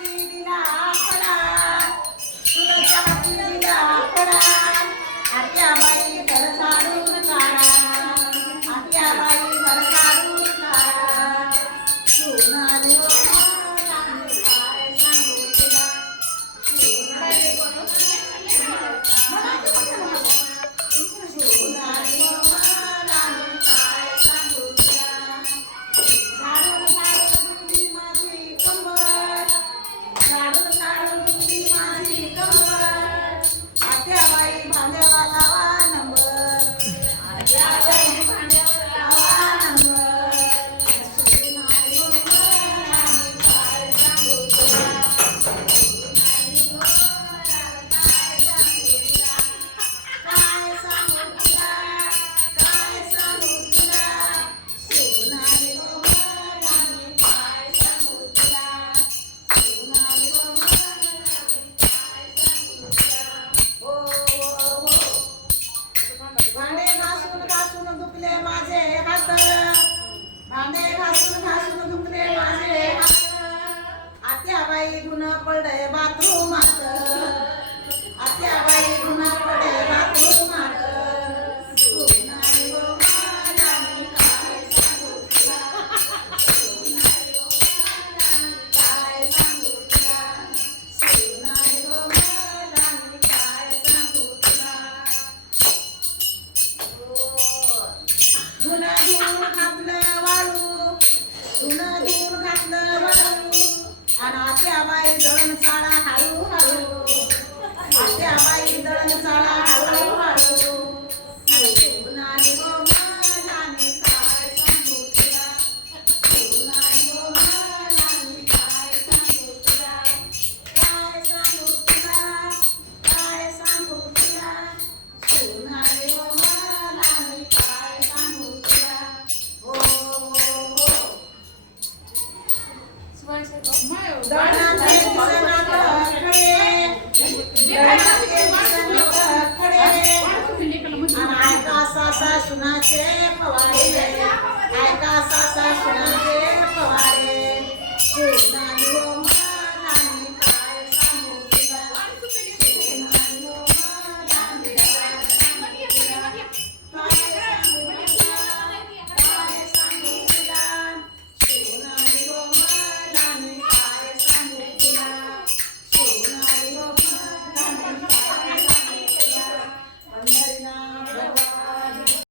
हाती दिला फडा सुनाच्या हाती दिला फडा आत्याबाई घर झाडून काढा आत्याबाई घर झाडून काढा सुनाने काय सांगू तुला सुनाने भांडे घासून घासून दुखले माझे हात आत्याबाई गुण पडे बाथरूमात आत्याबाई गुण पडे बाथरूमात सुनाई गो मला मी काय सांगू तुला सुनाई गो मला मी काय सांगू तुला सुनाई गो मला मी काय सांगू तुला धुणं धुवून घातलं वाळू धुणं धुवून घातलं वाळू आणि आत्याबाई दळण चाळा हळू हळू आत्याबाई दळण चाळा हळू हळू सुनाई गो मला मी काय सांगू तुला सुनाई गो मला मी काय सांगू तुला काय सांगू तुला काय सांगू तुला सुनाई गो मला मी काय सांगू तुला हो हो हो दळणाचे दिसनात खडे दळणाचे दिसनात खडे आणि ऐका सासा सुनाचे फवारे ऐका सासा सुनाचे फवारे सुनाई गो